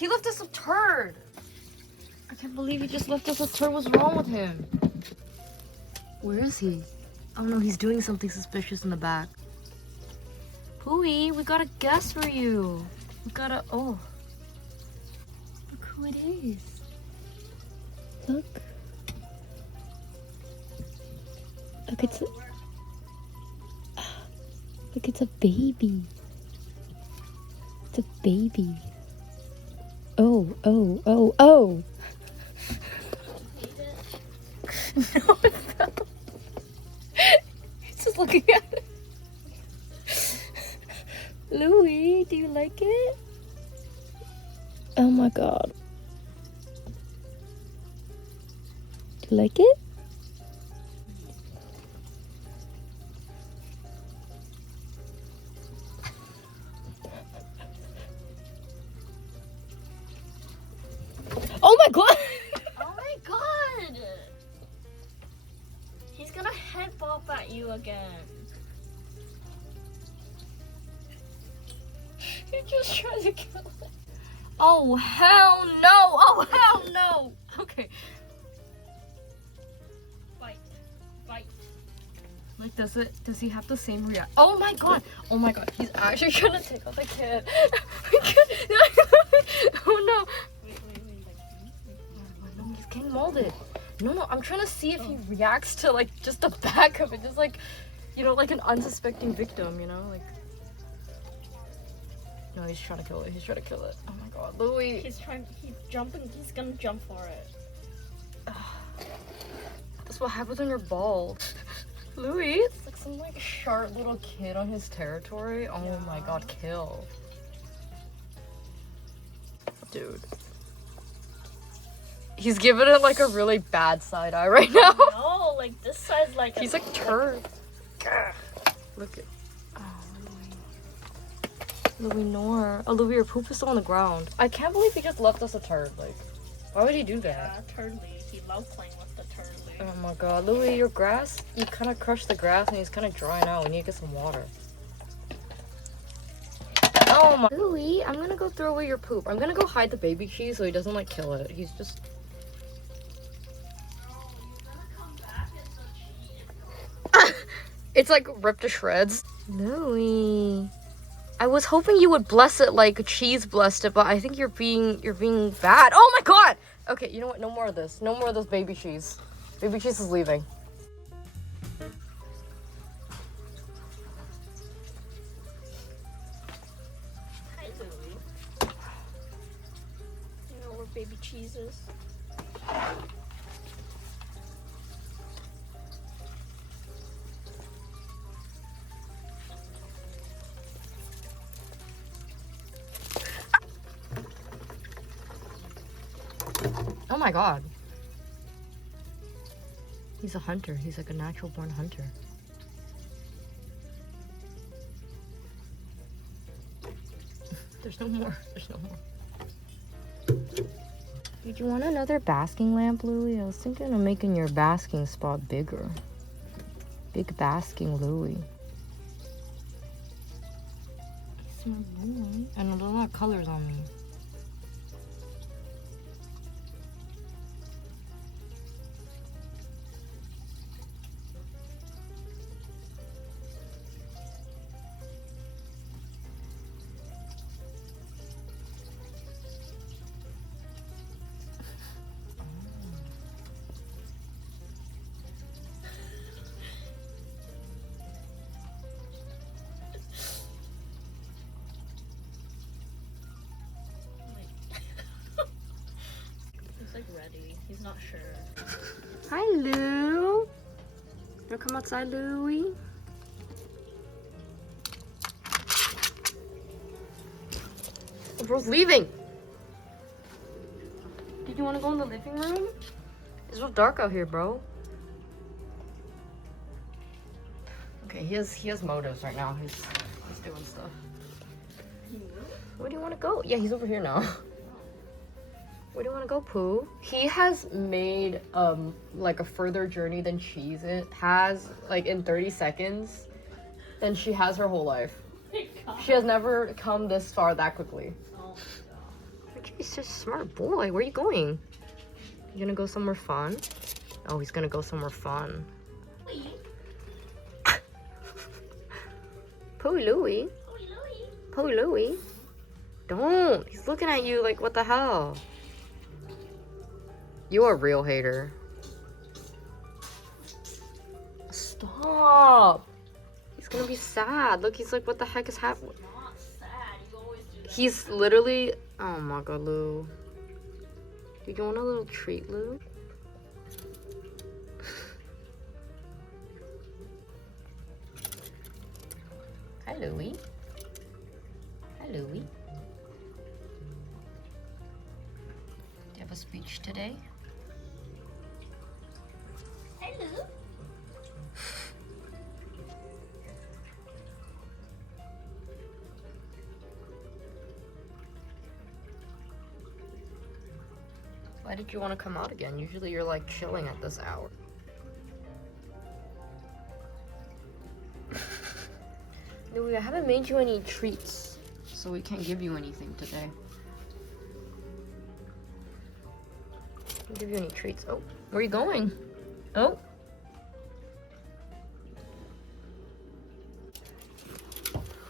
He left us a turd. I can't believe he just left us a turd. What's wrong with him? Where is he? Oh no, he's doing something suspicious in the back. Louie, we got a guest for you. We got a, oh. Look who it is. Look. Look, it's a, look, it's a baby. It's a baby. Oh, oh, oh, oh. No, it's not. He's just looking at it. Louie, do you like it? Oh my god. Do you like it? Oh my god! Oh my god! He's gonna head bop at you again. You're just trying to kill it. Oh hell no! Oh hell no! Okay. Bite. Bite. Like, does he have the same reaction? Oh my god! Oh my god, he's actually trying to take off the kid. Oh no! Wait. No, he's getting molded. No, I'm trying to see if he reacts to like just the back of it, just like, you know, like an unsuspecting victim, you know, like. No, he's trying to kill it. He's trying to kill it. Oh my god, Louie. He's jumping, he's gonna jump for it. That's what happens when you're bald. Louie, it's like some like sharp little kid on his territory. Oh yeah. My god, kill. Dude. He's giving it like a really bad side eye right now. No, like this side's like he's like turd. Look at Louie Nor. Oh, Louie, your poop is still on the ground. I can't believe he just left us a turd. Like, why would he do that? Yeah, Turdley. He loved playing with the Turdley. Oh my god, Louie, your grass, you kind of crushed the grass and he's kind of drying out. We need to get some water. Oh my. Louie, I'm gonna go throw away your poop. I'm gonna go hide the baby cheese so he doesn't like kill it. He's just. It's like ripped to shreds. Louie. I was hoping you would bless it like cheese blessed it, but I think you're being bad. Oh my god! Okay, you know what? No more of this. No more of this baby cheese. Baby cheese is leaving. Hi, Louie. You know where baby cheese is? Oh my god. He's a hunter. He's like a natural born hunter. There's no more. There's no more. Did you want another basking lamp, Louie? I was thinking of making your basking spot bigger. Big basking Louie. It's my Louie. I know there's a lot of colors on me. He's like ready. He's not sure. Hi, Lou. Wanna come outside, Louie? The bro's leaving. Did you want to go in the living room? It's real dark out here, bro. Okay, he has motives right now. He's doing stuff. Where do you want to go? Yeah, he's over here now. Where do you want to go, Pooh? He has made like a further journey than Cheese It has, like in 30 seconds, than she has her whole life. She has never come this far that quickly. Oh, Louie's such a smart boy. Where are you going? You gonna go somewhere fun? Oh, he's gonna go somewhere fun. Poor Louie. Poor Louie. Don't. He's looking at you like, what the hell? You are a real hater. Stop. He's gonna be sad. Look, he's like, what the heck is happening? Not sad. You always do that. He's literally... Oh my god, Lou. Do you want a little treat, Lou? Hi, Louie. Hi, Louie. Do you have a speech today? Hello. Why did you want to come out again? Usually you're like chilling at this hour. Louie, I haven't made you any treats, so we can't give you anything today. Can't give you any treats. Oh, where are you going? Oh.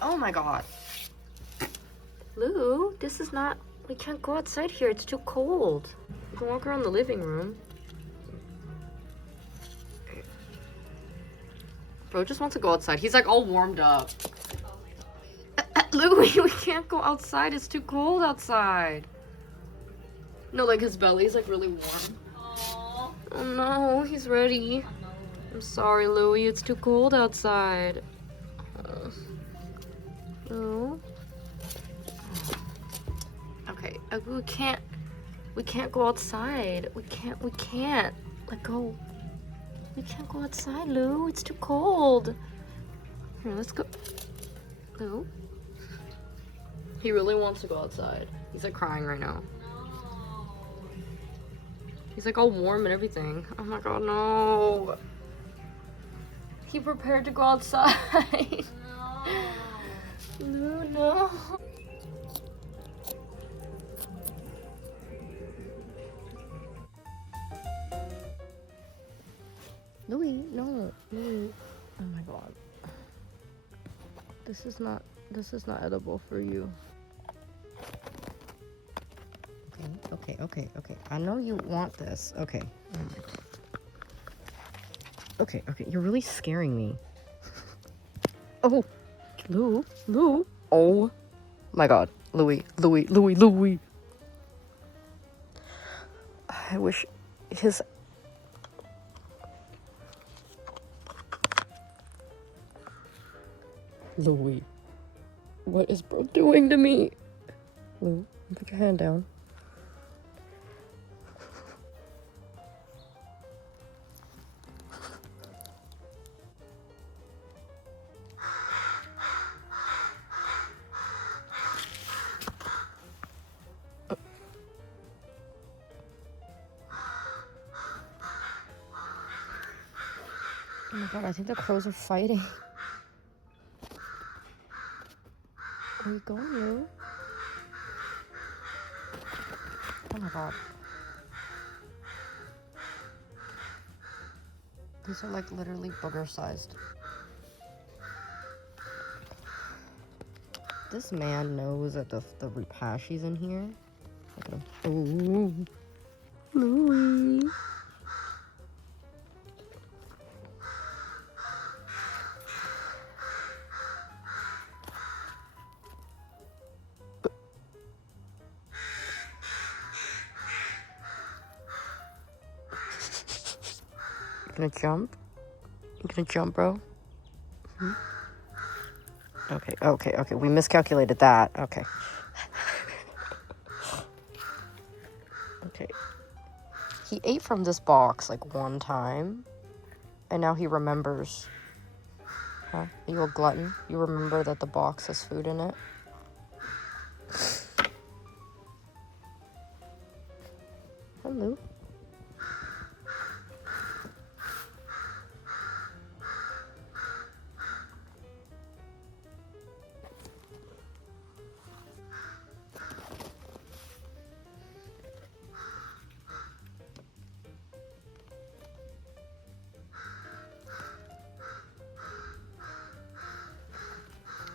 Oh my god. Lou, this is not... We can't go outside here. It's too cold. We can walk around the living room. Bro just wants to go outside. He's like all warmed up. Louie, we can't go outside. It's too cold outside. No, like his belly's like really warm. Aww. Oh no, he's ready. I'm sorry, Louie. It's too cold outside. Oh. Okay, we can't go outside. We can't. Let go. We can't go outside, Lou. It's too cold. Here, let's go. Lou? He really wants to go outside. He's like crying right now. No. He's like all warm and everything. Oh my god, no. He prepared to go outside. No. Lou, no. Louie, no. Louie. Oh my god. This is not edible for you. Okay. I know you want this. Okay. Okay, you're really scaring me. Oh, Lou. Oh my god. Louie. I wish his... Louie. What is bro doing to me? Lou, put your hand down. Oh my god, I think the crows are fighting. Where are you going, Lou? Oh my god. These are like literally booger sized. This man knows that the Repashi's in here. Look at him. Oh, Louie. You gonna jump? You gonna jump, bro? Hmm? Okay. We miscalculated that. Okay. Okay. He ate from this box like one time, and now he remembers. Huh? Are you a glutton? You remember that the box has food in it? Hello.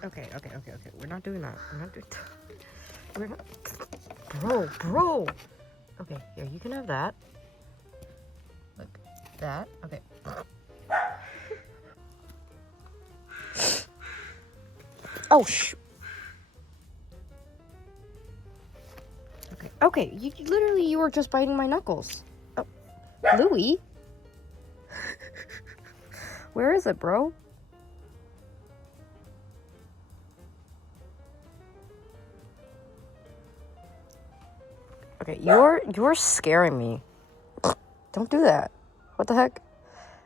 Okay. We're not doing that. We're not. Bro. Okay, here, you can have that. Look, that. Okay. Oh, Okay, you were just biting my knuckles. Oh, Louie? Where is it, bro? Okay, you're scaring me. Don't do that. What the heck?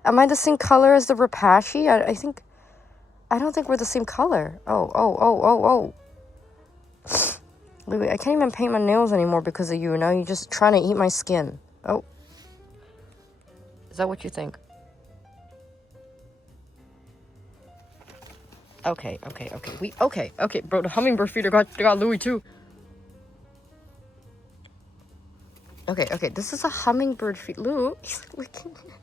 Am I the same color as the Rapashi? I don't think we're the same color. Oh. Louie, I can't even paint my nails anymore because of you. Now you're just trying to eat my skin. Oh. Is that what you think? Okay. Okay, bro, the hummingbird feeder got Louie too. Okay, this is a hummingbird feed. Louie, he's licking it.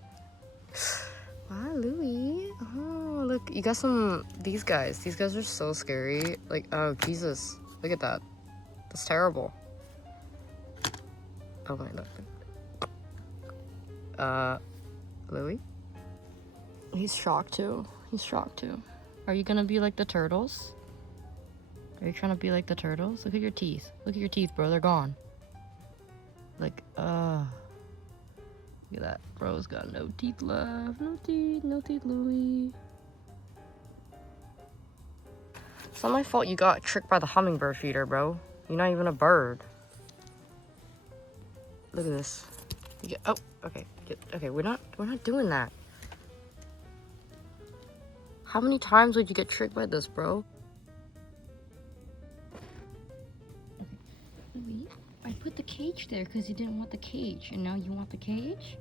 Wow, Louie. Oh, look, you got these guys. These guys are so scary. Like, oh, Jesus. Look at that. That's terrible. Oh my, look. Louie? He's shocked too. Are you gonna be like the turtles? Are you trying to be like the turtles? Look at your teeth. Bro. They're gone. Like, look at that. Bro's got no teeth left. No teeth, Louie. It's not my fault you got tricked by the hummingbird feeder, bro. You're not even a bird. Look at this. Oh, okay. Okay, we're not doing that. How many times would you get tricked by this, bro? Okay, Louie, I put the cage there because you didn't want the cage, and now you want the cage?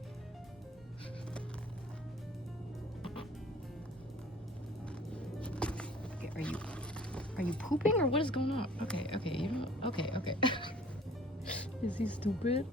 Okay, are you pooping or what is going on? Okay, you don't. Okay. Is he stupid?